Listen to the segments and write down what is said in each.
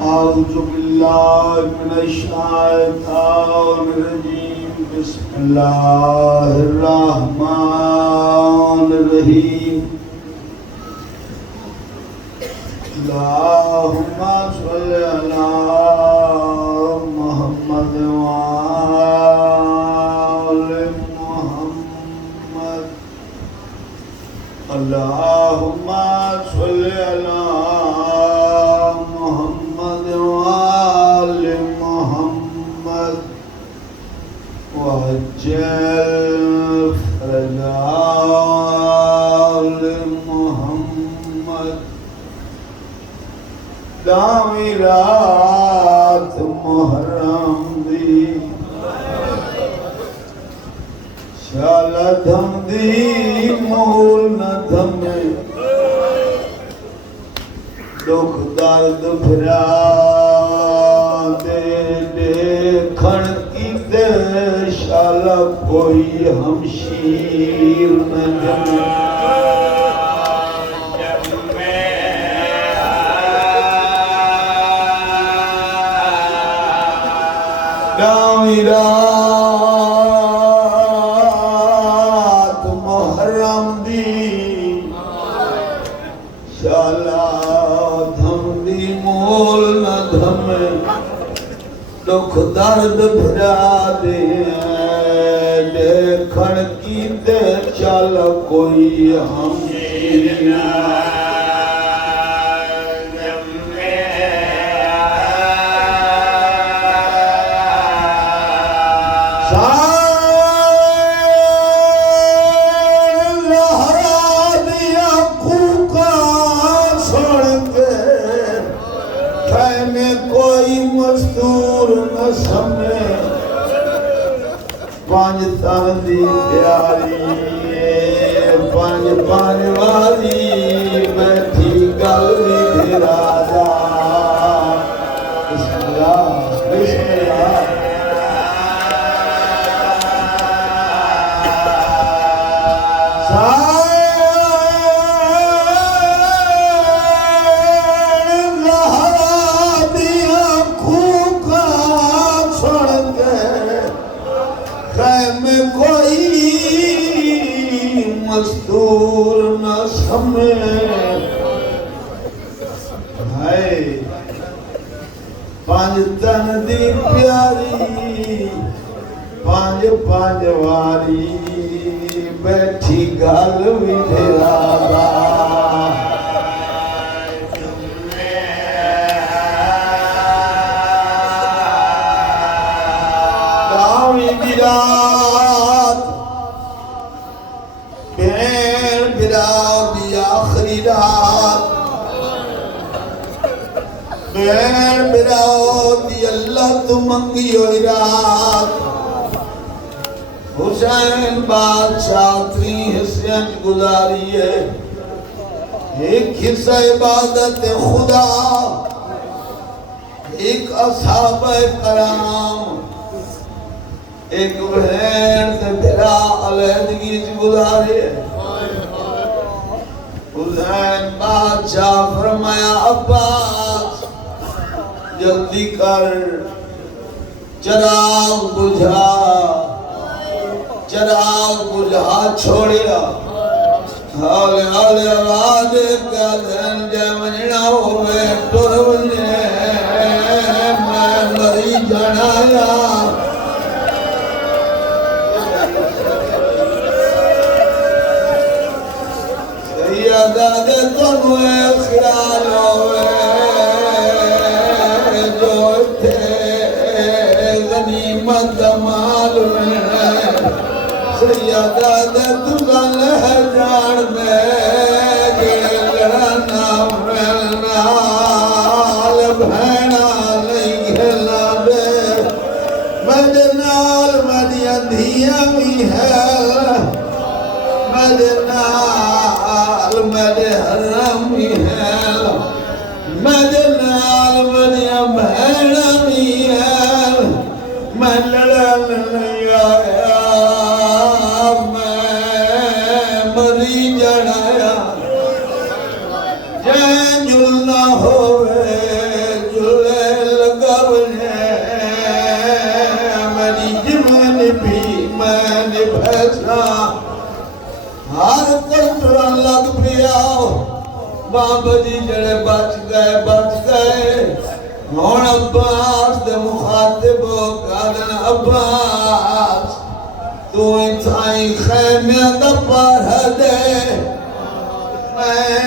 أعوذ بالله من الشيطان الرجيم بسم الله الرحمن الرحيم اللهم صل على محمد وآل محمد اللهم صل على محمد وآل محمد وعجل فرج محمد दाविरात मुहर्रम दी शालधम दी मूल न धमे दुख दर्द फिरा दे देखण की दे शाला कोई हमशीर न जमे दाविरात मुहर्रम दी शाला धम दी मोल न धमे दुख दर्द भरा दे देखण की दे चल कोई हमशीर ना पांच तार दी प्यारी पांच पांच वाली बैठी गल भी राजा बिस्मिल्लाह बिस्मिल्लाह मस्तूर न समय है पांच तन दी प्यारी पांच पांच वारी बैठी गल भी राजा अल्लाह तू मंगी रात हुसैन बादशाह 3 हिस्सों गुजारी है एक हिस्सा इबादत खुदा एक असहाबे कराम एक बहन से तेरा अलहदगी गुजारे हुसैन बादशाह फरमाया अब्बास जल्दी कर चराग बुझा छोड़िया हाले हाले आवाज का धन जमना होवे टुर बने मैं मरी जनाया सैयदा दे तनु ख्याल होवे माल सैयदा दे तुझा लह जान दे लड़ना नाल भैना नहीं खेला दे मेरे नाल मेरिया धिया भी है मेरे नाल मेरे हरम भी है मेरे नाल मेरिया भैना भी है मैं लड़न नहीं आया मैं मरी जड़ाया जै जुलना होवे जुले बाबा जी जड़े बच गए हुण अब्बास दे मुखातिब कादन अब्बास तू इथाई खैमे दा पढ़ दे मैं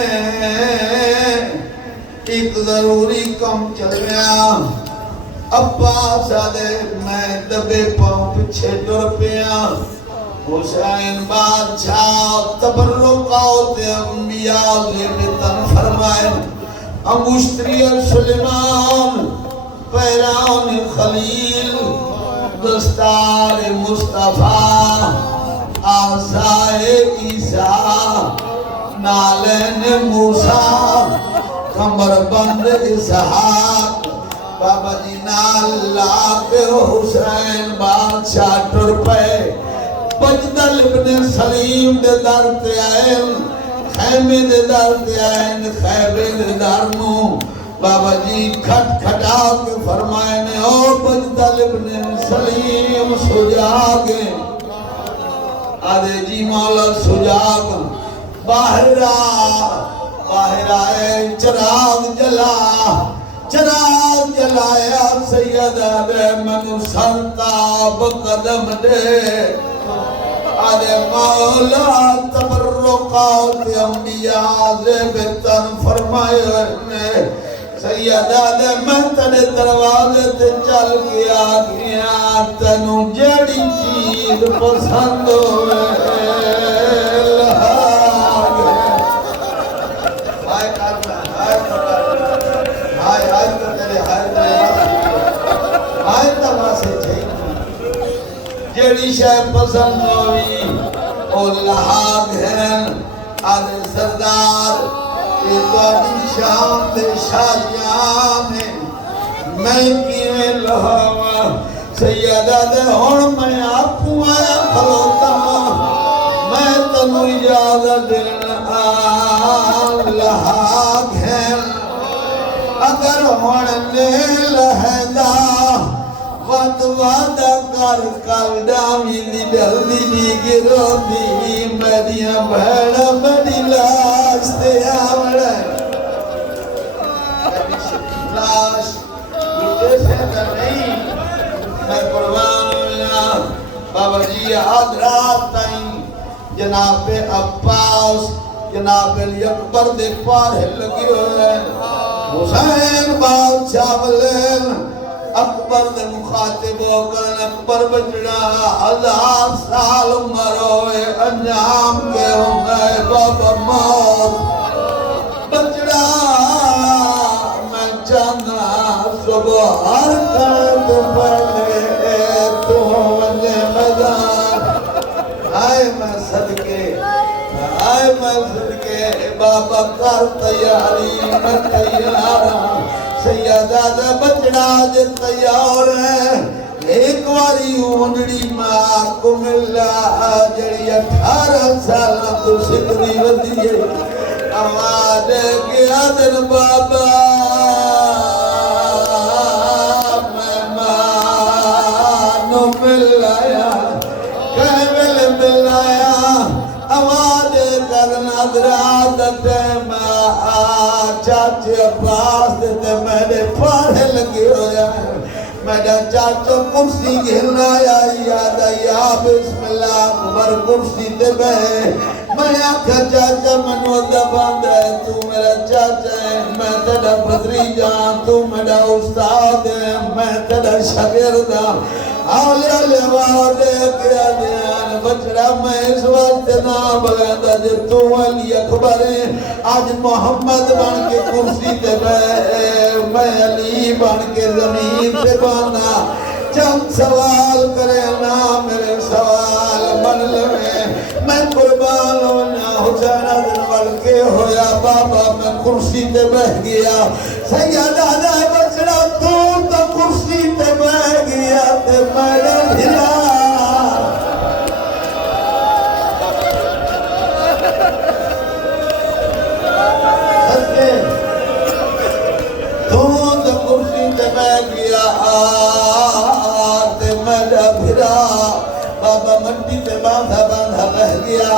एक जरूरी कम चलिया अब्बास आदे मैं दबे पांव पीछे टुर पिया हुसैन बादशाह तबर्रुकात अंबिया ले बेतन फरमाए अंगुश्तरी सुलेमान पैरान खलील दस्तार मुस्तफा आसाए ईसा नालन मूसा कमर बंद इसहाक बाबा जी नाल लाके हुसैन बादशाह टुर पे बजदल इब्ने सलीम दे दर ते आए खैमे दे दर ते आए खैमे दे दर नु बाबा जी खटखटा के फरमाए ने ओ बजदल इब्ने सलीम सुजाग आदे जी मौला सुजाग बाहर आए चिराग जलाया सैयदा दे मनु संताप कदम दे आदे मौला तबर्रुकात अंबिया दे बेतन फरमाए ने सैयदा दे मैं तेरे दरवाजे ते चल के आ गया तनु जेड़ी चीज पसंद होवे जेड़ी शय पसंद होवी ओ लहाग है आदे सरदार ये तो शाम दे शादियां में मैं किवें लहावा सैयदा दे हुण मैं आपू आया खलोता मैं तनु इजाजत देना लहाग है अगर हुण ले लहदा वत वादा कर डावी दी डलदी दी गिरोदी मेरिया भैड़ा बड़ी लाश ते आवड़े लाश लुटे से नहीं मैं कुर्बान होया बाबा जी आज रात ताईं जनाब अब्बास जनाब अकबर दे पारे लगी होए हुसैन बादशाह वलेन अकबर दे मुखातिब होकर अकबर बचड़ा 1000 साल उम्र होए अंजाम के होंगे बाबा मौत बचड़ा मैं चाहना सुबह हर काम पहले तू वने मैदान आए मैं सदके बाबा कर तैयारी मैं तैयार सैयदा दा बचड़ा जे तैयार है एक बारी ओंडड़ी मां को मिला जड़ी 18 साल तो सिकरी वदी है आवाज के आदन बाबा मैं मानो मिलाया कैवल मिलाया आवाज करना दरादत चाचे अब्बास ते मेरे पारे लगे होया मेरा चाचा कुर्सी घेरना याद या बिस्मिल्लाह अकबर कुर्सी ते मैं आखा चाचा मनो दबांद है तू मेरा चाचा है मैं तेरा भतीजा तू मेरा उस्ताद है मैं तेरा शागिर्द आले वादे के ध्यान बचड़ा मैं इस वास्ते ना बगादा जे तू अली अकबर है आज मोहम्मद बन के कुर्सी ते मैं अली बन के जमीन पे बना चंद सवाल करे ना मेरे सवाल मन लवे मैं कुर्बान होना हुसैन दिन के होया बाबा मैं कुर्सी ते बैठ गया सैयदा दा बचड़ा तू तो कुर्सी ते बैठ गया ते मेरा ढिला तू तो कुर्सी ते बैठ गया ते मेरा भिरा बाबा मंडी ते बांधा बह गया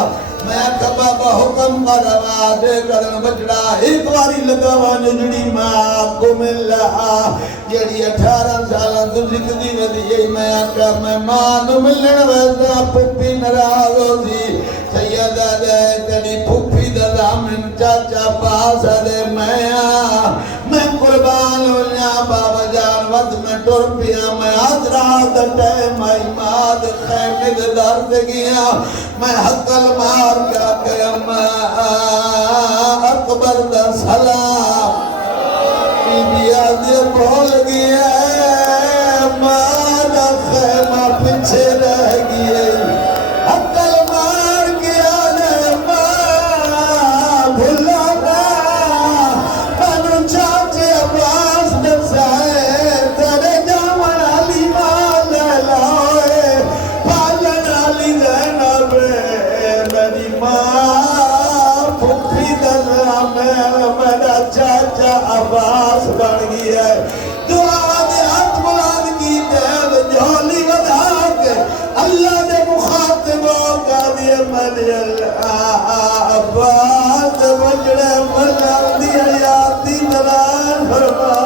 मैं कबा हुक्म कर आवाज़ कर बचड़ा एक बारी लगावा जुड़ी मां को मिला जेड़ी 18 साल तो जिंदगी वधी मैं आका मैं मां नु मिलण वैसा पुप्पी नाराज होसी सैयदा दे तेरी पुप्पी दा दामन चाचा पास दे मैं कुर्बान हो जा बाबा जान वद में टुर पिया मैं आज रात टाइम आई माद खैमे दे दर से गया मैं हकल मार का कयम अकबर दा सलाम बीबिया दे बोल गया माद खैमा पीछे रह गई हकल मार गया ने मां भुला मनु चाचे अब्बास दसाए तेरे जावन अली माल लाए पालन अली ज़ैनब मेरी मां फुफी दरा मेरा चाचा अब्बास बन गया दुआ दे हाथ बुलंद की दे झोली बधा के अल्लाह दे मुखातिब का दिए मलियल अब्बास बजड़े मलांदी याती दलाल फरमा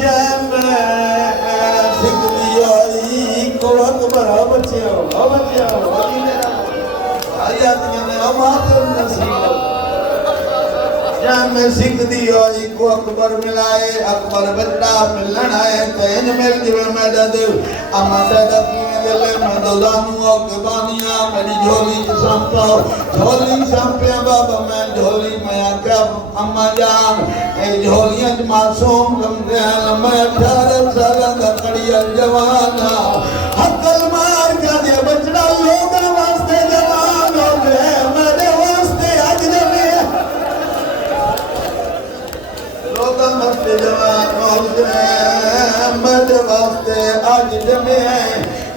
जय मैं सिकली आई को अकबर बच्चियों आयातियां ने अमातर नसीब में सिकदी आई को अकबर मिलाए अकबर बच्चा मिलन आए तो इन मिल जिवे मदद अमदद की दिल में दोदानु के बानिया मेरी झोली संपो झोली संपे बाबा मैं झोली में आका अम्मा जान ए झोलियां मासूम लम्बे मैं 18 साल का कड़िया जवाना हकल मार का दे बचड़ा लोग वास्ते जवान हो गए मेरे वास्ते आज जमे मस्ते जवान मद वास्ते आज जमे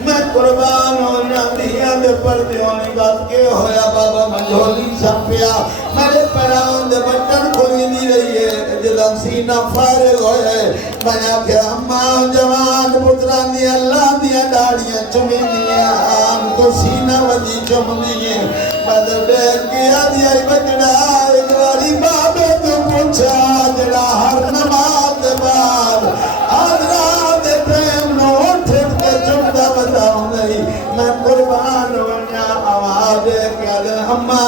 मैं कुर्बान हो जांदियां दे पर्दे होने बात के होया बाबा मैं झोली संपिया मेरे पैरां दे बटन खुली नहीं रही है जदा सीना फारिग होए मैं आखे अम्मा जवान पुत्रा दी अल्लाह दी दाड़ियां चुमींदियां आम तो सीना वदी चुमदी है मद देख के आदि आई बचड़ा एक बारी बाबे तो पूछा जड़ा हर नमाज बाद आदरा दे प्रेम नो उठ के चुमदा बताऊं नहीं मैं कुर्बान हो जा आवाज के अम्मा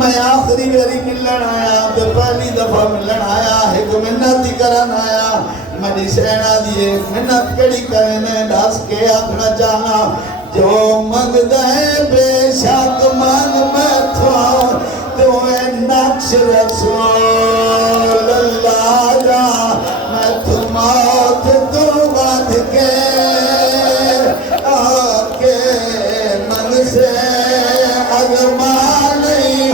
मैं आखिरी बारी मिलन आया तो पहली दफा मिलन आया एक मिन्नत करन आया मेरी सेना दी एक मिन्नत केड़ी करने दस के आखना चाहना जो मंगदा है बेशक मांग मैं तो नक्श रसूल अल्लाह जा मैं मौत तो बध के आके मन से अगमा नहीं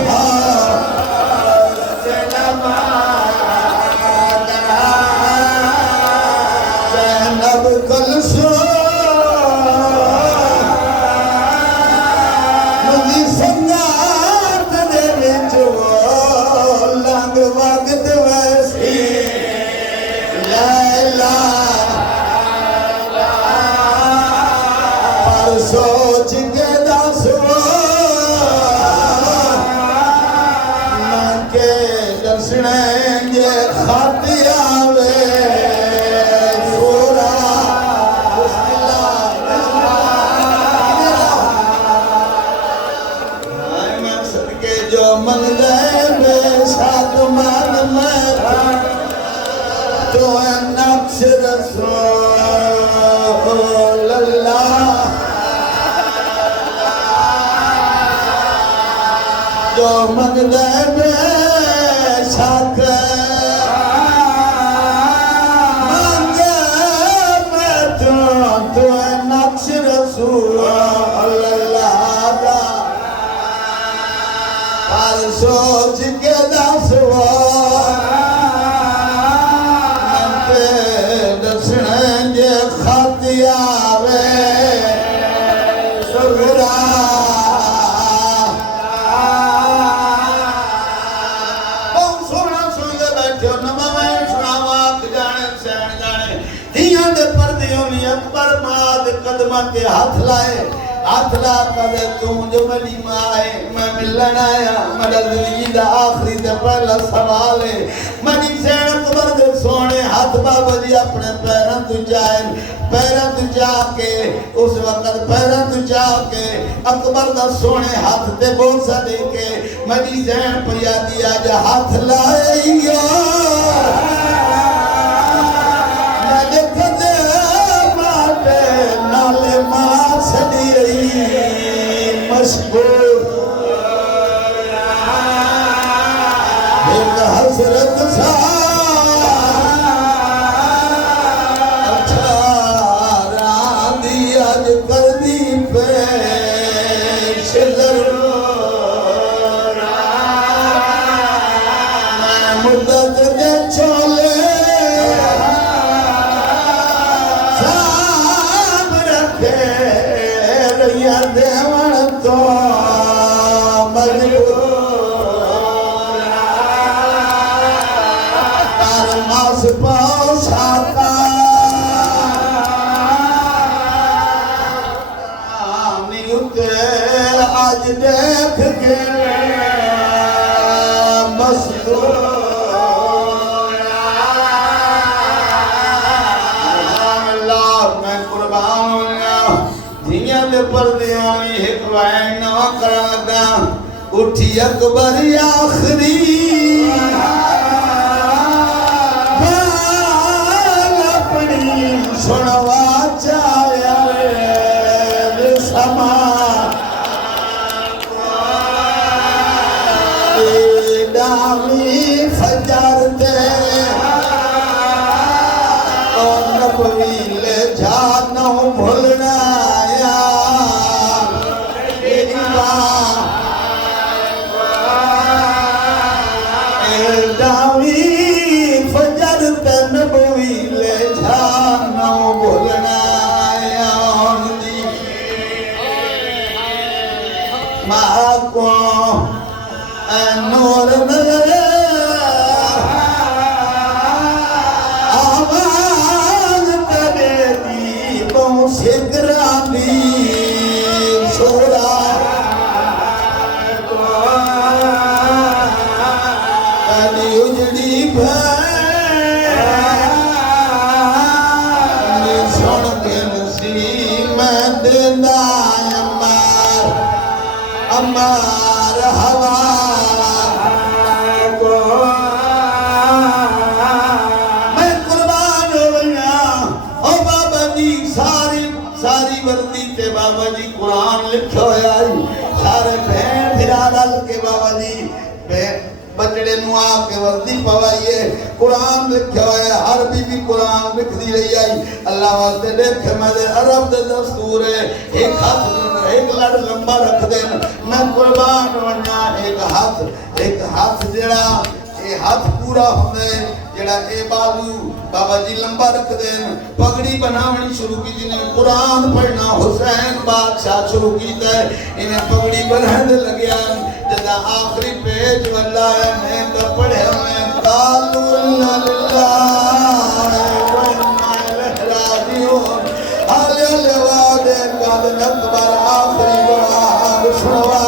जैनब कलसो वक्त वैसी लैला पर सोच के दसो मन के दर्शनेंगे खातिया वे पूरा सदके जो मन गए बेशक मन में तो नक्श रसूल अल्लाह जो मन गए बेशक मांगे मैं तो नक्श रसूल अल्लाह का सोच के दसवा दसने खातिया वे सुगरा बहुत सोना सुनते बैठे हो नमा मैं सुनावा जाने सैन जाने दियां दे पर्दे होनी अकबर माद कदमा के हाथ लाए हाथ ला कर तू जो मेरी माँ है मैं मिलन आया मेरा जिंदगी दा आखिरी ते पहला सवाल है मेरी सैन अकबर दे सोने हाथ बाबा जी अपने पैरों तू जाए पैरों तू जाके उस वक्त पैरों तू जाके अकबर दा सोने हाथ ते बोसा दे के मेरी सैन फरियादी आज हाथ लाएगा नाले मां सदी रही मशहूर एक हसरत सा अच्छा रांदी आज कर दी पेश जरूर मैं मुद्दत दे छोले देवण तो मास पाओ साका आज देख के मजदूर मैं कुर्बान हो पर्दे एक वैन नवा करा लगा उठी अकबर आखिरी अपनी सुनवा चाया समा डामी फजर दे और नबी ले जानो भूलना फजर तन बोले जानो बोलना माँ को नूर नजर आवाज करे दी पहुँचे ग्रामी सोरा उजड़ी सुन के नसीब में देना अमार हवा को मैं कुर्बान हो गया ओ बाबा जी सारी वर्दी ते बाबा जी कुरान लिखो यार सारे भेड़ फिरा रल के बाबा जी बचड़े नु आके वर्दी पवाइए कुरान लिखा है हर बीबी कुरान लिखती रही आई अल्लाह वास्ते देख मेरे अरब दे दस्तूर है एक हाथ एक लड़ लंबा रख देन मैं कुर्बान वना एक हाथ जेड़ा ये हाथ पूरा होंदे जेड़ा ए बाजू बाबा जी लंबा रख देन पगड़ी बनावनी शुरू की जिन्हें कुरान पढ़ना हुसैन बादशाह शुरू कीता है इन्हें पगड़ी बनाने लगे जदा आखिरी पेज वाला है तो पढ़े मैं तालु लिल्लाह व इन्ना इलैहि राजिऊन आले लवादे काल अकबर आखिरी बात सुनवा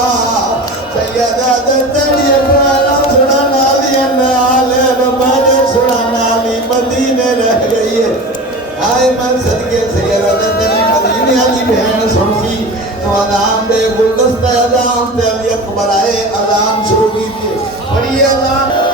सैयदा दे तेरी प्राला सुनाना दी नाले बड़े सुनाना दी मदीने रह गई है आए मन सदके सैयदा दे तेरी मदीने वाली बहन सुनसी तो अजान दे गुलदस्ता अजान ते अली अकबर आए अजान शुरू की थी बड़ी अजान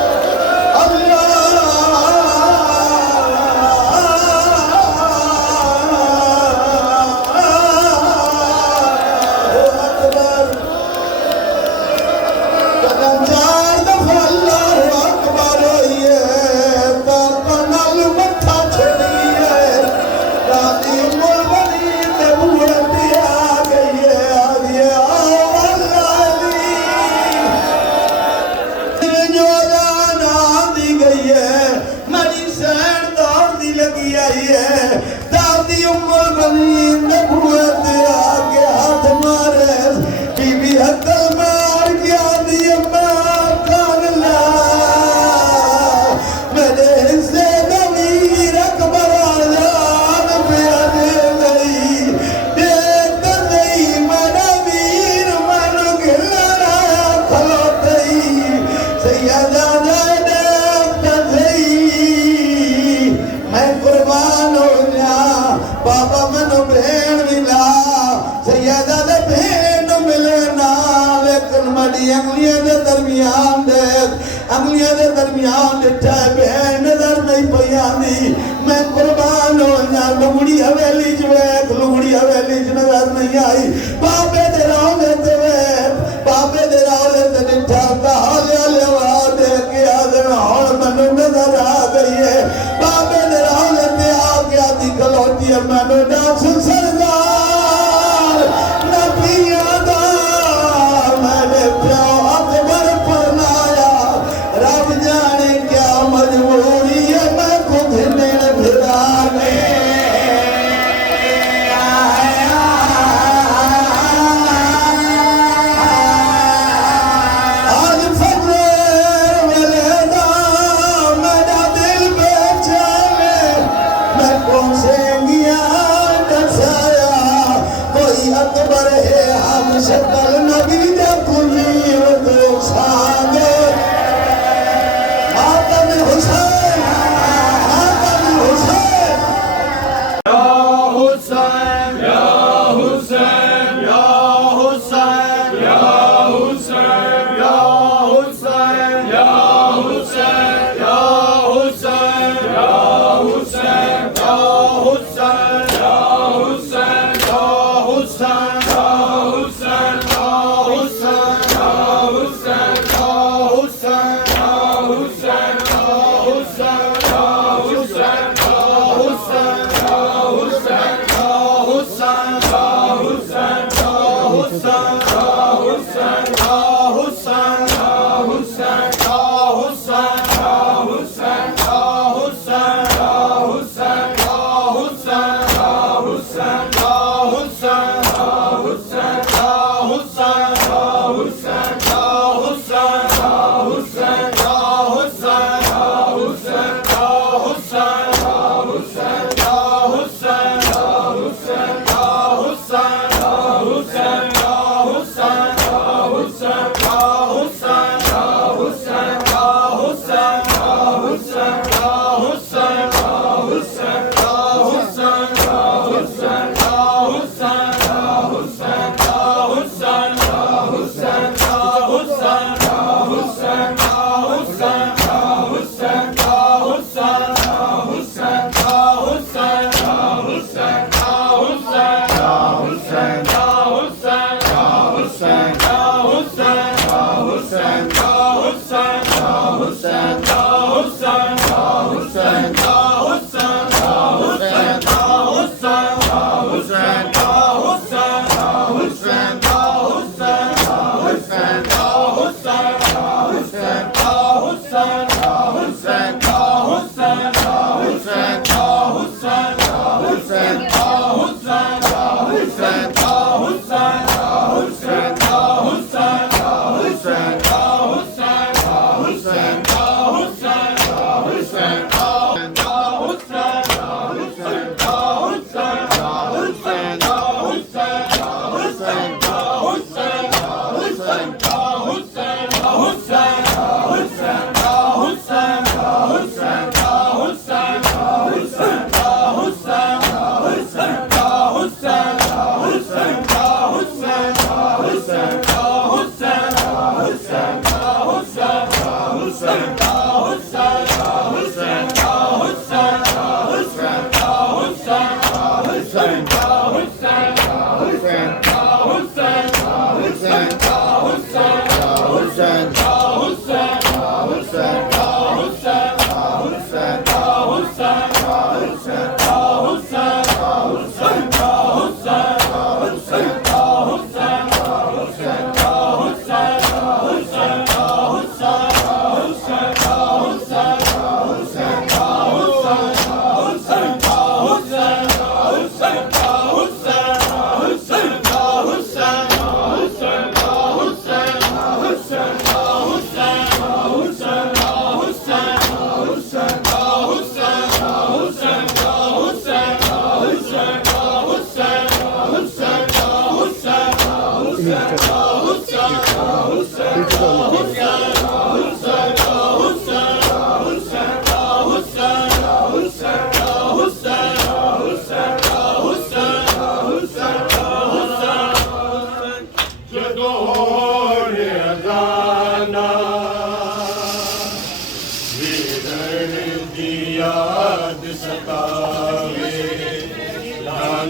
कुर्बान हो गया बाबा मैनू भेण भी ला सैयदा दे भेण मिले ना लेकिन मड़ी अंगलियां दे दरमियान डिठा भेण नजर नहीं पई आंदी मैं कुर्बान हो गया लुगड़ी हवेली च वेख लुगड़ी हवेली च नजर नहीं आई बाबे दे रौले ते वेख बाबे दे रौले ते डिठा दा हौले आवाज दे के आदे हुण मैनू नजर आ गई है बाबे दे रौले ते आ गया दी खलोती है मैनू डांस सरदार नबियां दा मेरे प्यो अकबर फरमाया रब जाने क्या मजबूरी है मैं खुद नेड़ फिराने आज फजर वेले दा मेरा दिल बेचैन मैं कौन से कोई अकबर है हम शक्ल नबी दे कुलीर दे सागे मातम हुसैन मातम हुसैन या हुसैन या हुसैन या हुसैन या हुसैन या हुसैन या हुसैन या हुसैन या हुसैन या हुसैन या हुसैन Hussein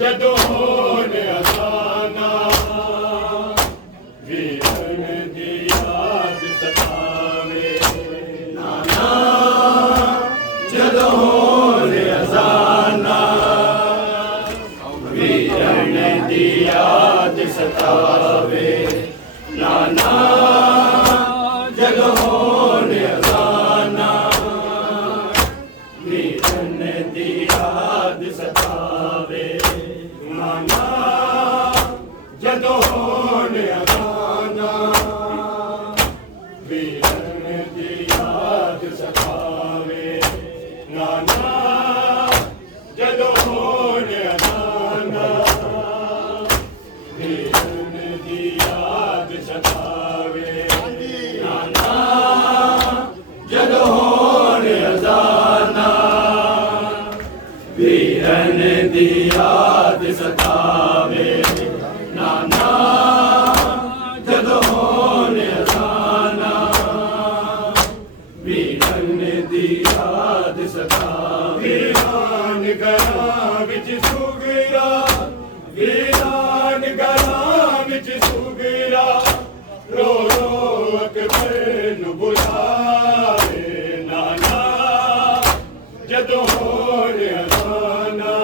ਜਦੋਂ ਹੋਣ ਅਜ਼ਾਨਾ ਵੀਰਨ ਦੀ ਯਾਦ ਸਤਾਵੇ ਨਾਨਾ ਜਦੋਂ ਹੋਣ ਅਜ਼ਾਨਾ ਵੀਰਨ ਦੀ ਯਾਦ ਸਤਾਵੇ ਨਾਨਾ ਜਦੋਂ ਹੋਣ ਅਜ਼ਾਨਾ ਵੀਰਨ ਦੀ ਯਾਦ ਸਤਾਵੇ ਨਾਨਾ ਜਦੋਂ ਹੋਣ ਅਜ਼ਾਨਾ ਵੀਰਨ ਦੀ ਯਾਦ ਸਤਾਵੇ ਨਾਨਾ ਜਦੋਂ ਹੋਣ ਅਜ਼ਾਨਾ ਵੀਰਨ ਦੀ ਯਾਦ ਸਤਾਵੇ ਨਾਨਾ ਜਦੋਂ ਹੋਣ ਅਜ਼ਾਨਾ ਵੀਰਨ ਦੀ ਯਾਦ ਸਤਾਵੇ ਨਾਨਾ ਜਦੋਂ ਹੋਣ ਅਜ਼ਾਨਾ ਵੀਰਨ ਦੀ ਯਾਦ ਸਤਾਵੇ ਵੀਰਾਨ ਗਲਾਂ ਵਿੱਚ ਸੁਗਰਾ ਵੀਰਾਨ ਗਲਾਂ ਵਿੱਚ ਸੁਗਰਾ ਰੋ ਰੋ ਅਕਬਰ ਨੂੰ ਬੁਲਾਵੇ ਨਾਨਾ ਜਦੋਂ ਹੋਣ ਅਜ਼ਾਨਾ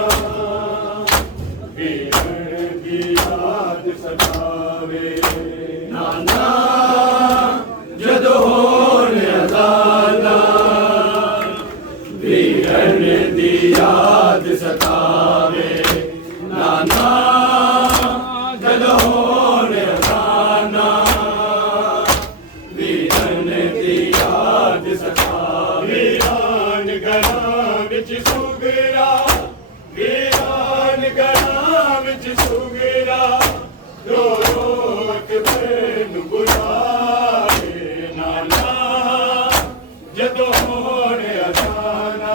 ਵੀਰਨ ਦੀ ਯਾਦ ਸਤਾਵੇ ਨਾਨਾ ਜਦੋਂ ਹੋਣ ਅਜ਼ਾਨਾ ਵੀਰਨ ਦੀ ਯਾਦ ਸਤਾਵੇ ਨਾਨਾ ਜਦੋਂ ਹੋਣ ਅਜ਼ਾਨਾ ਵੀਰਨ ਦੀ ਯਾਦ ਸਤਾਵੇ ਵੀਰਾਨ ਗਲਾਂ ਵਿੱਚ ਸੁਗਰਾ ਵੀਰਾਨ ਗਲਾਂ ਵਿੱਚ ਸੁਗਰਾ ਰੋ ਰੋ ਅਕਬਰ ਨੂੰ ਬੁਲਾਵੇ ਨਾਨਾ ਜਦੋਂ ਹੋਣ ਅਜ਼ਾਨਾ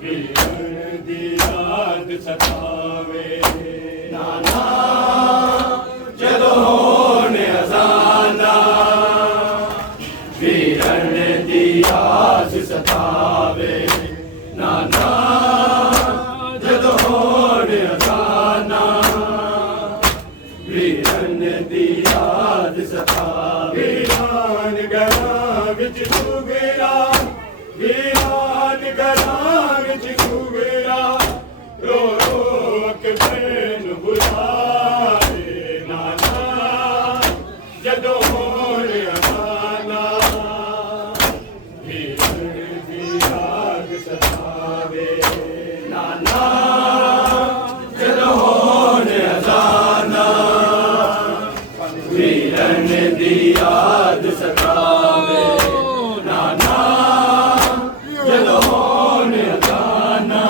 ਵੀਰਨ ਦੀ ਯਾਦ ਸਤਾਵੇ ਨਾਨਾ ਜਦੋਂ ਹੋਣ ਅਜ਼ਾਨਾ ਵੀਰਨ ਦੀ ਯਾਦ ਸਤਾਵੇ ਨਾਨਾ ਜਦੋਂ ਹੋਣ ਅਜ਼ਾਨਾ ਵੀਰਨ ਦੀ ਯਾਦ ਸਤਾਵੇ ਵੀਰਾਨ ਗਲਾਂ ਵਿੱਚ ਸੁਗਰਾ ਵੀਰਾਨ ਗਲਾਂ ਵਿੱਚ ਸੁਗਰਾ ਰੋ ਰੋ ਅਕਬਰ ਨੂੰ ਬੁਲਾਵੇ ਨਾਨਾ ਜਦੋਂ ਹੋਣ ਅਜ਼ਾਨਾ ਵੀਰਨ ਦੀ ਯਾਦ ਸਤਾਵੇ ਨਾਨਾ ਜਦੋਂ ਹੋਣ ਅਜ਼ਾਨਾ ਵੀਰਨ ਦੀ ਯਾਦ ਸਤਾਵੇ ਨਾਨਾ ਜਦੋਂ ਹੋਣ ਅਜ਼ਾਨਾ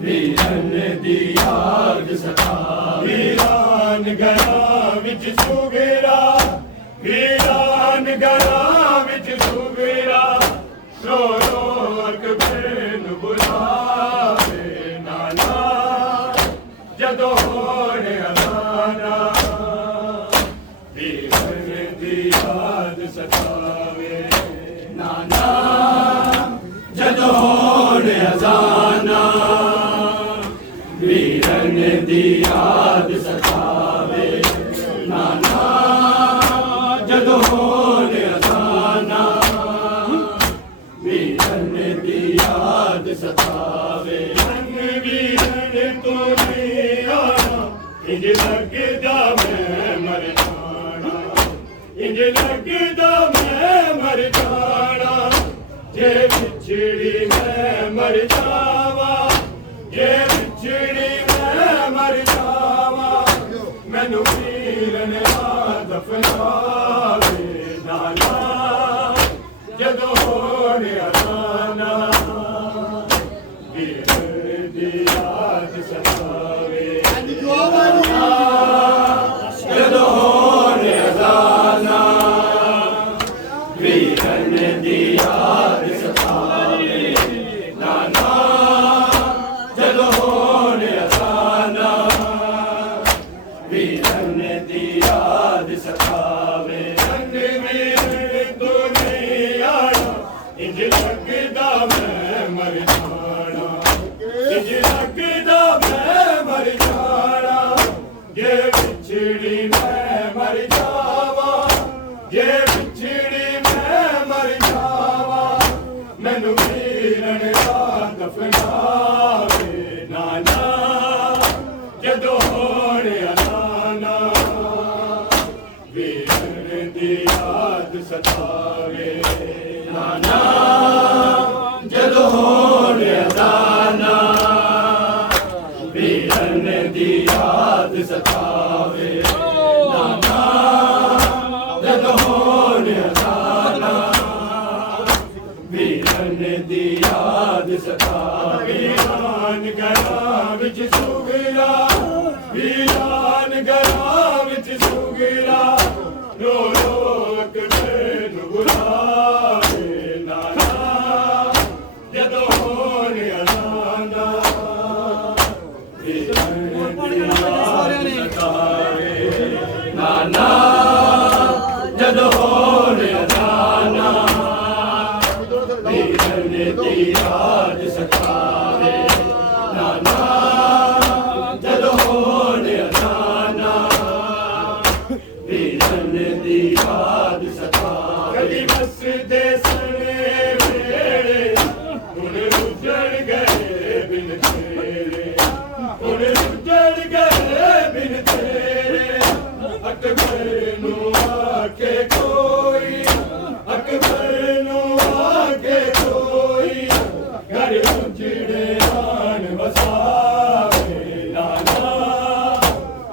ਵੀਰਨ ਦੀ ਯਾਦ ਸਤਾਵੇ ਵੀਰਾਨ ਗਲਾਂ ਵਿੱਚ ਸੁਗਰਾ ਵੀਰਾਨ ਗਲਾਂ ਵਿੱਚ ਸੁਗਰਾ ਰੋ ਰੋ ਅਕਬਰ ਨੂੰ ਬੁਲਾਵੇ ਨਾਨਾ ਜਦੋਂ ਹੋਣ ਅਜ਼ਾਨਾ ਵੀਰਨ ਦੀ ਯਾਦ ਸਤਾਵੇ ਨਾਨਾ ਜਦੋਂ ਹੋਣ ਅਜ਼ਾਨਾ ਵੀਰਨ ਦੀ ਯਾਦ ਸਤਾਵੇ ਨਾਨਾ ਜਦੋਂ ਹੋਣ ਅਜ਼ਾਨਾ ਵੀਰਨ ਦੀ ਯਾਦ ਸਤਾਵੇ ਵੀਰਨ ਤੋਂ ਨਹੀਂ ਆਣਾ ਇੰਜ ਲੱਗਦਾ ਮੈਂ ਮਰ ਜਾਣਾ ਇੰਜ ਲੱਗਦਾ ਮੈਂ ਮਰ ਜਾਣਾ ਜੇ ਵਿਛੜੀ ਮੈਂ ਮਰ ਜਾਵਾਂ ਜੇ ਵਿਛੜੀ ਮੈਂ ਮਰ ਜਾਵਾਂ ਮੈਨੂੰ ਵੀਰਨ ਆ ਦਫਨਾਵੇ ਨਾਨਾ ਜਦੋਂ ਹੋਣ ਅਜ਼ਾਨਾ ਵੀਰਨ ਦੀ ਯਾਦ ਸਤਾਵੇ ਜਦੋਂ ਹੋਣ ਅਜ਼ਾਨਾ ਵੀਰਨ ਦੀ ਯਾਦ ਸਤਾਵੇ ਨਾਨਾ ਜਦੋਂ ਹੋਣ ਅਜ਼ਾਨਾ ਵੀਰਨ ਦੀ ਯਾਦ ਸਤਾਵੇ ਵੀਰਨ ਤੋਂ ਨਹੀਂ ਆਣਾ ਇੰਜ ਲੱਗਦਾ ਮੈਂ ਮਰ ਜਾਣਾ ਇੰਜ ਘਰਾਂ ਵਿੱਚ ਸੁਗਰਾ ਵੀਰਾਨ ਘਰਾਂ ਵਿੱਚ ਸੁਗਰਾ ਰੋ ਰੋ ਅਕਬਰ ਨੂੰ ਬੁਲਾਵੇ ਨਾਨਾ ਜਦੋਂ ਹੋਣ ਅਜ਼ਾਨਾ ਨਾਨਾ ਜਦੋਂ ਹੋਣ ਅਜ਼ਾਨਾ ਵੀਰਨ ਦੀ ਯਾਦ ਸਤਾਵੇ ਨਾਨਾ ਜਦੋਂ ਹੋਣ ਅਜ਼ਾਨਾ ਵੀਰਨ ਦੀ ਯਾਦ ਸਤਾਵੇ ਕਦੀ ਵਸਦੇ ਸਣੇ ਵੇੜੇ ਹੁਣ ਉੱਜੜ ਗਏ ਬਿਨ ਤੇਰੇ ਹੁਣ ਉੱਜੜ ਗਏ ਬਿਨ ਤੇਰੇ ਅਕਬਰ ਨੂੰ ਆਕੇ ਕੋਈ ਅਕਬਰ ਨੂੰ ਆਕੇ ਕੋਈ ਘਰ ਉੱਜੜੇ ਆਣ ਵਸਾਵੇ ਨਾਨਾ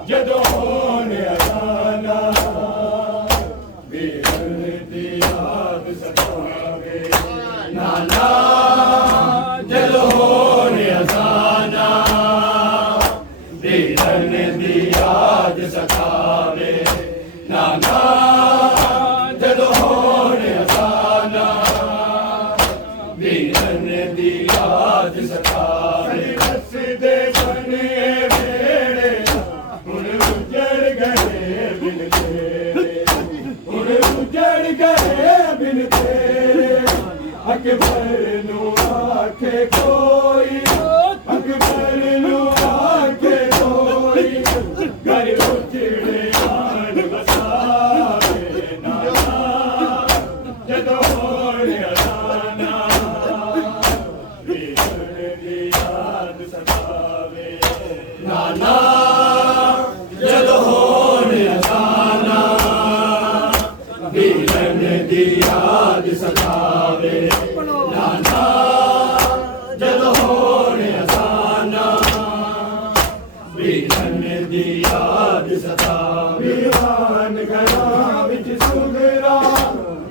ਜਦੋਂ ਹੋਣ ਅਜ਼ਾਨਾ ਵੀਰਨ ਦੀ ਯਾਦ ਸਤਾਵੇ ਨਾਨਾ ਜਦੋਂ ਹੋਣ ਅਜ਼ਾਨਾ ਵੀਰਨ ਦੀ ਯਾਦ ਸਤਾਵੇ ਨਾਨਾ ਜਦੋਂ ਹੋਣ ਅਜ਼ਾਨਾ ਵੀਰਨ ਦੀ ਯਾਦ ਸਤਾਵੇ ਵਸਦੇ ਬਣੇ ਵੇੜੇ ਹੁਣ ਉੱਜੜ ਗਏ ਬਿਨ ਤੇਰੇ ਹੁਣ ਉੱਜੜ ਗਏ ਬਿਨ ਤੇਰੇ ਅਕਬਰ ਨੂੰ ਆਖੇ ਕੋਈ ਅਕਬਰ ਨੂੰ ਆਖੇ ਕੋਈ ਘਰ ਉੱਜੜੇ ਆਣ ਵਸਾਵੇ ਨਾਨਾ ਜਦੋਂ ਹੋਣ ਅਜ਼ਾਨਾ ਵੀਰਨ ਦੀ ਯਾਦ ਸਤਾਵੇ ਨਾਨਾ ਜਦੋਂ ਹੋਣ ਅਜ਼ਾਨਾ ਵੀਰਨ ਦੀ ਯਾਦ ਸਤਾਵੇ ਨਾਨਾ ਜਦੋਂ ਹੋਣ ਅਜ਼ਾਨਾ ਵੀਰਨ ਦੀ ਯਾਦ ਸਤਾਵੇ ਵੀਰਾਨ ਘਰਾਂ ਵਿੱਚ ਸੁਗਰਾ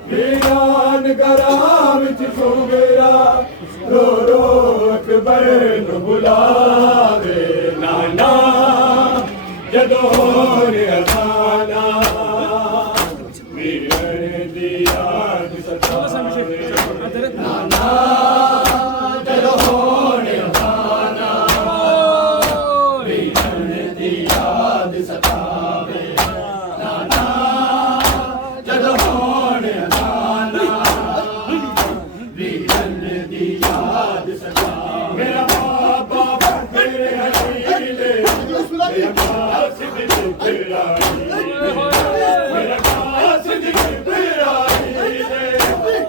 ਵੀਰਾਨ ਘਰਾਂ ਵਿੱਚ ਸੁਗਰਾ ਰੋ ਰੋ ਅਕਬਰ ਨੂੰ ਬੁਲਾਵੇ ਨਾਨਾ ਜਦੋਂ ਹੋਣ ਅਜ਼ਾਨਾ ਵੀਰਨ ਦੀ ਯਾਦ ਸਤਾਵੇ ਨਾਨਾ ਜਦੋਂ ਹੋਣ ਅਜ਼ਾਨਾ ਵੀਰਨ ਦੀ ਯਾਦ ਸਤਾਵੇ ਨਾਨਾ ਜਦੋਂ ਹੋਣ ਅਜ਼ਾਨਾ ਵੀਰਨ ਦੀ ਯਾਦ ਸਤਾਵੇ ਮੇਰਾ ਬਾਬਾ ਫਕਰ ਹਲੀਲੇ ਮੇਰਾ ਕਾਸਿਦ ਜਿਬਰਾਈਲ ਮੇਰਾ ਕਾਸਿਦ ਜਿਬਰਾਈਲ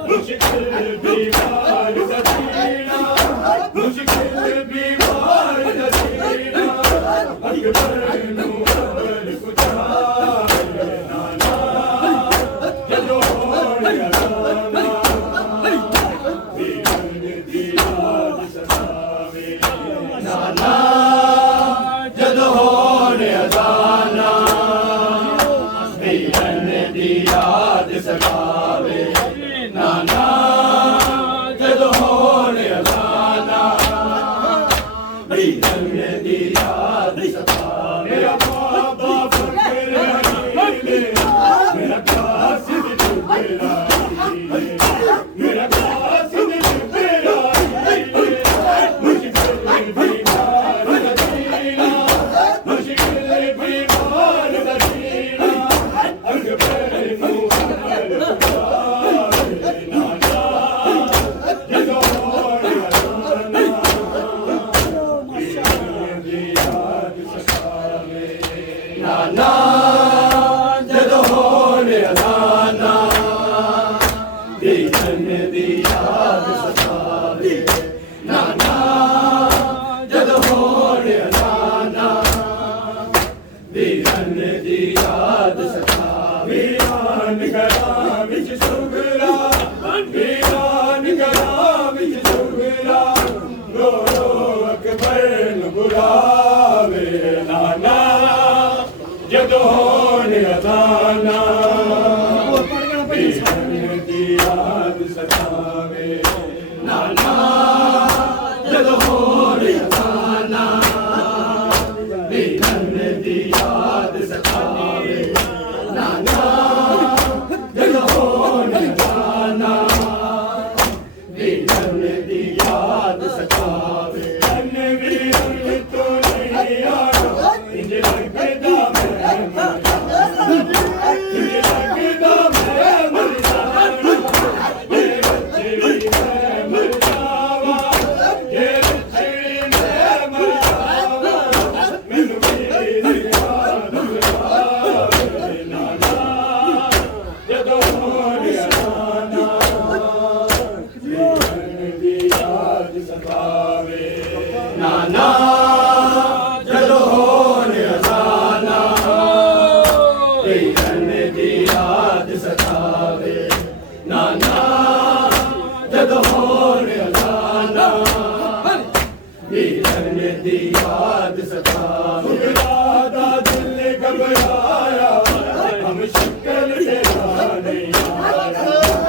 ਮੁਸ਼ਕਿਲ ਬੀਮਾਰ ਦਸੀਨਾ ਮੁਸ਼ਕਿਲ ਬੀਮਾਰ ਦਸੀਨਾ ਅਕਬਰ ਨੂੰ ਅਬਰ ਪੁਛਾਵੇ ਨਾਨਾ ਜਦੋਂ ਹੋਣ ਅਜ਼ਾਨਾ ਵੀਰਨ ਦੀ ਯਾਦ ਸਤਾਵੇ ਨਾਨਾ ਜਦੋਂ ਹੋਣ ਅਜ਼ਾਨਾ ਵੀਰਨ ਦੀ ਯਾਦ ਸਤਾਵੇ ਨਾਨਾ ਜਦੋਂ ਹੋਣ ਅਜ਼ਾਨਾ ਵੀਰਨ ਦੀ ਯਾਦ ਸਤਾਵੇ ਮੇਰਾ ਬਾਬਾ ਫਕਰ ਹਲੀਲੇ ਮੇਰਾ ਕਾਸਿਦ ਜਿਬਰਾਈਲ ਮੇਰਾ ਕਾਸਿਦ ਜਿਬਰਾਈਲ ਮੁਸ਼ਕਿਲ ਬੀਮਾਰ ਦਸੀਨਾ ਮੁਸ਼ਕਿਲ ਬੀਮਾਰ ਦਸੀਨਾ ਅਕਬਰ ਨੂੰ ਅਬਰ ਪੁਛਾਵੇ ਨਾਨਾ ਜਦੋਂ ਹੋਣ ਅਜ਼ਾਨਾ ਵੀਰਨ ਦੀ ਯਾਦ ਸਤਾਵੇ ਨਾਨਾ ਜਦੋਂ ਹੋਣ ਅਜ਼ਾਨਾ ਵੀਰਨ ਦੀ ਯਾਦ ਸਤਾਵੇ ਨਾਨਾ ਜਦੋਂ ਹੋਣ ਅਜ਼ਾਨਾ ਵੀਰਨ ਦੀ ਯਾਦ ਸਤਾਵੇ ਵੀਰਾਨ ਘਰਾਂ ਵਿੱਚ ਸੁਗਰਾ ਵੀਰਾਨ ਘਰਾਂ ਵਿੱਚ ਸੁਗਰਾ ਰੋ ਰੋ ਅਕਬਰ ਨੂੰ ਬੁਲਾਵੇ ਨਾਨਾ ਜਦੋਂ ਹੋਣ ਅਜ਼ਾਨਾ ਵੀਰਨ ਦੀ ਯਾਦ ਸਤਾਵੇ ਨਾਨਾ ਜਦੋਂ ਹੋਣ ਅਜ਼ਾਨਾ नाना जदों होने अजाना पीरन दी याद सतावे नाना जदों होने अजाना पीरन दी याद सतावे सुगरा दिल घबराया हम शक्ल तेरा नहीं आया हम शक्ल तेरा नहीं आया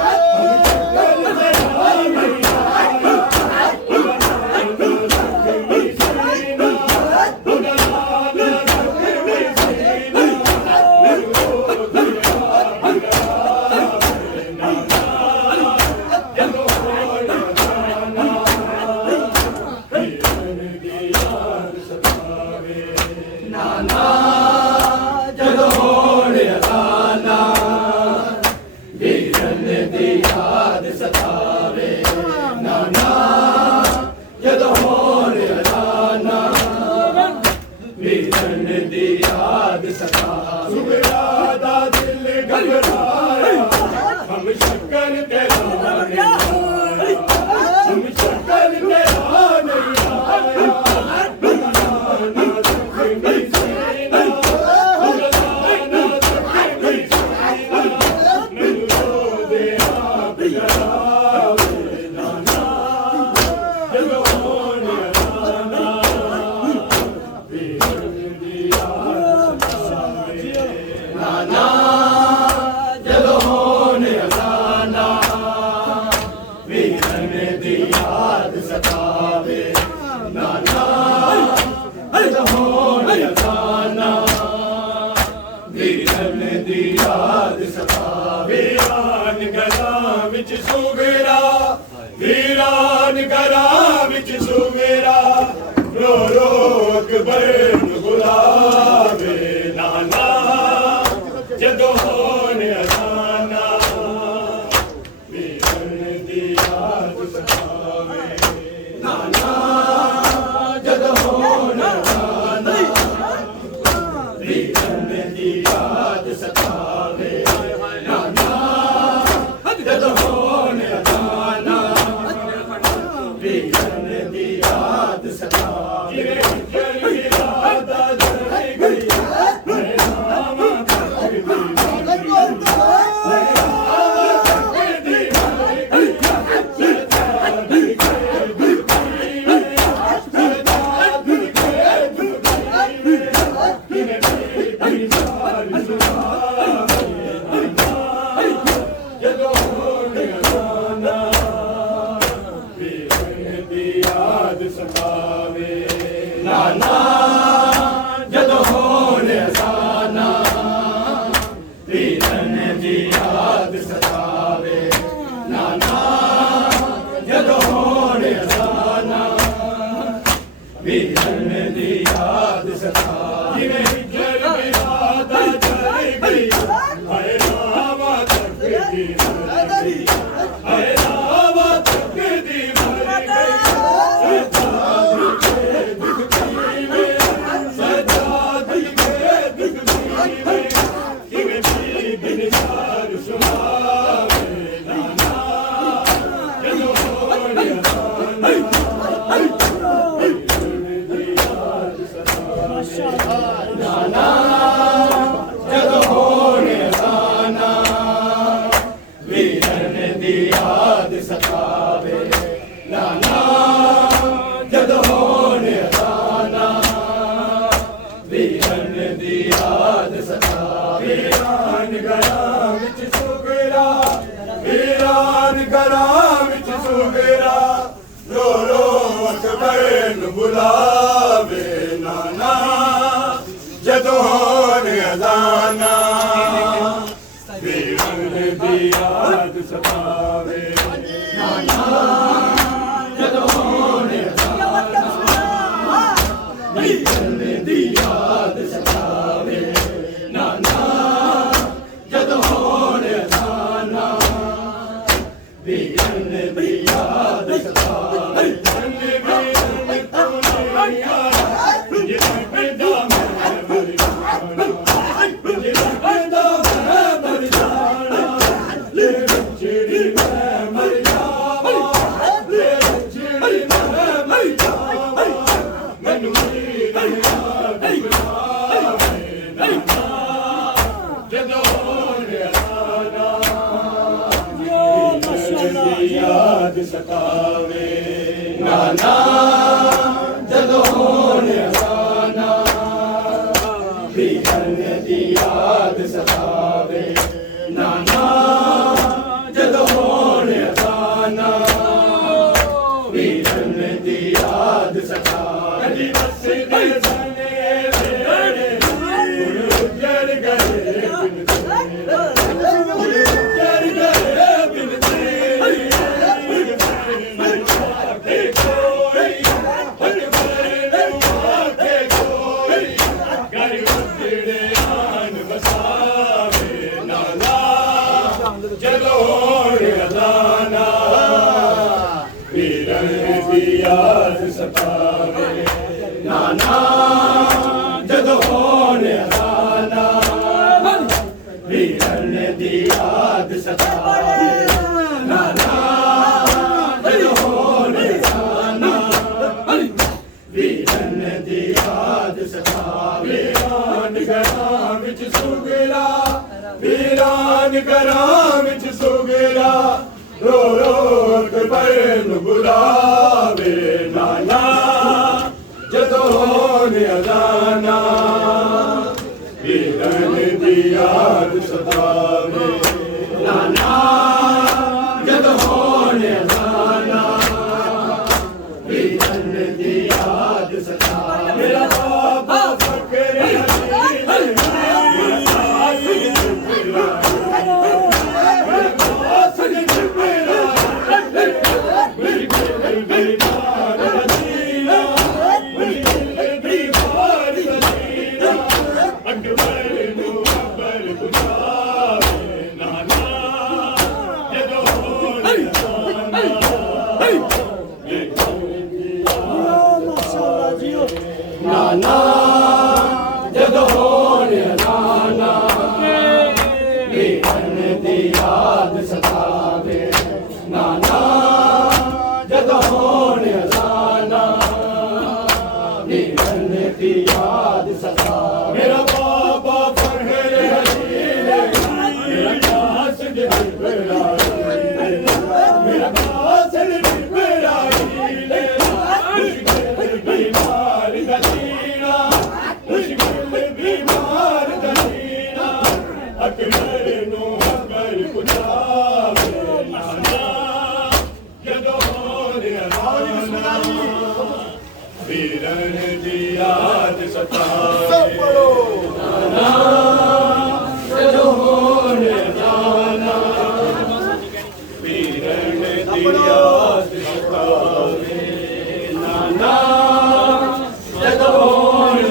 नाना जदों होने अजाना पीरन दी याद सतावे नाना जदों होने अजाना पीरन दी याद सतावे सुगरा दा दिल घबराया हम शक्ल तेरा नहीं आया हम शक्ल तेरा नहीं आया नाना जदों होने अजाना पीरन दी याद सतावे नाना जदों होने अजाना पीरन दी याद सतावे वीरान घरां विच सुगरा वीरान घरां विच सुगरा रो रो अकबर नूं बुलावे नाना जदों होने अजाना पीरन दी याद सतावे नाना जदों होने अजाना पीरन दी याद सतावे नाना जदों होने अजाना पीरन दी याद सतावे नाना जदों होने अजाना पीरन दी याद सतावे नाना जदों होने अजाना पीरन दी याद सतावे जल बिरादा चल गई हाय रामा तक दी मर गई हाय रामा तक दी मर गई नाना जदों होने अजाना पीरन दी याद सतावे नाना जदों होने अजाना पीरन दी याद सतावे वीरान घरां विच सुगरा वीरान घरां विच सुगरा रो रो अकबर नूं बुलावे नाना जदों होने अजाना पीरन दी याद सतावे नाना जदों होने अजाना पीरन दी याद सतावे नाना जदों होने अजाना पीरन दी याद सतावे ਵੀਰਨ ਦੀ ਯਾਦ ਸਤਾਵੇ ਨਾਨਾ ਜਦੋਂ ਹੋਣ ਅਜ਼ਾਨਾ ਵੀਰਨ ਦੀ ਯਾਦ ਸਤਾਵੇ ਕਦੀ ਵਸਦੇ ਸਨੇ ਵੇੜੇ ਹੁਣ ਉੱਜੜ ਗਏ ਬਿਨ ਯਾਦ ਸਤਾਵੇ ਨਾਨਾ ਜਦੋਂ ਹੋਣ ਅਜ਼ਾਨਾ ਵੀਰਨ ਦੀ ਯਾਦ ਸਤਾਵੇ ਨਾਨਾ ਜਦੋਂ ਹੋਣ ਅਜ਼ਾਨਾ ਵੀਰਨ ਦੀ ਯਾਦ ਸਤਾਵੇ ਵੀਰਾਨ ਘਰਾਂ ਵਿੱਚ ਸੁਗਰਾ ਵੀਰਾਨ ਘਰਾਂ ਵਿੱਚ ਸੁਗਰਾ ਰੋ ਰੋ ਅਕਬਰ ਨੂੰ ਬੁਲਾਵੇ ਨਾਨਾ ਜਦੋਂ ਹੋਣ ਅਜ਼ਾਨਾ ਵੀਰਨ ਦੀ ਯਾਦ ਸਤਾਵੇ ਨਾਨਾ ਜਦੋਂ ਹੋਣ ਅਜ਼ਾਨਾ ਵੀਰਨ ਦੀ ਯਾਦ ਸਤਾਵੇ ਮੇਰਾ ਬਾਬਾ ਫਕਰ ਨਾਨਾ ਜਦੋਂ ਹੋਣ ਅਜ਼ਾਨਾ ਵੀਰਨ ਦੀ ਯਾਦ ਸਤਾਵੇ ਨਾਨਾ ਜਦੋਂ ਹੋਣ ਅਜ਼ਾਨਾ ਵੀਰਨ ਦੀ ਯਾਦ ਸਤਾਵੇ ਮੇਰਾ ਬਾਬਾ ਫਖਰ ਹਲੀਲ ਮੇਰਾ ਕਾਸਿਦ ਇਬਰਾਹੀਮ ਮੇਰਾ ਕਾਸਿਦ ਇਬਰਾਹੀਮ बीमार दीना मुश्किल बीमार दीना अकबर नो अकबर पुछावे नाना जदों होण अज़ाना ਵੀਰਨ ਦੀ ਯਾਦ ਸਤਾਵੇ ਨਾਨਾ ਜਦੋਂ ਹੋਣ ਅਜ਼ਾਨਾ ਵੀਰਨ ਦੀ ਯਾਦ ਸਤਾਵੇ ਨਾਨਾ ਜਦੋਂ ਹੋਣ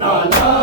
ਨਾਨਾ